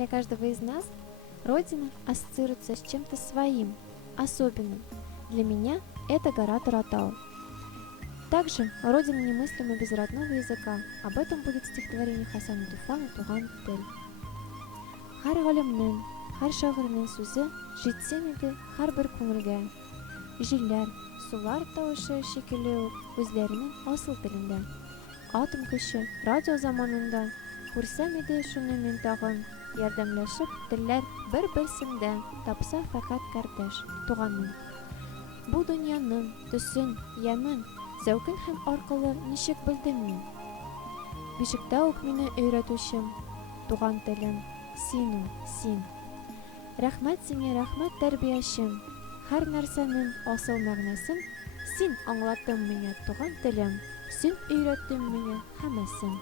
Для каждого из нас Родина ассоциируется с чем-то своим, особенным. Для меня это гора Таратау. Также Родина немыслима без родного языка. Об этом будет стихотворение Хасана Туфана «Туган тел». Һәр галимнең, һәр шагыйрьнең сүзе җитсен иде һәрбер күңелгә. Җилләр, сулар тавышы шикелле үк үзләренең асыл телендә. Атом көче радио заманында күрсәм иде шуны мин тагын. Ярдәмләшеп телләр бер-берсендә тапса фәкать кардәш, туганның. Бу дөньяның төсен, ямен, зәвкен һәм аркылы ничек белдем мин? Бишектә үк мине өйрәтүчем, туган телем, син ул, син. Рәхмәт сиңа, рәхмәт тәрбиячем, һәр нәрсәнең асыл мәгънәсен син аңлаттың миңа, туган телем, син өйрәттең миңа һәммәсен.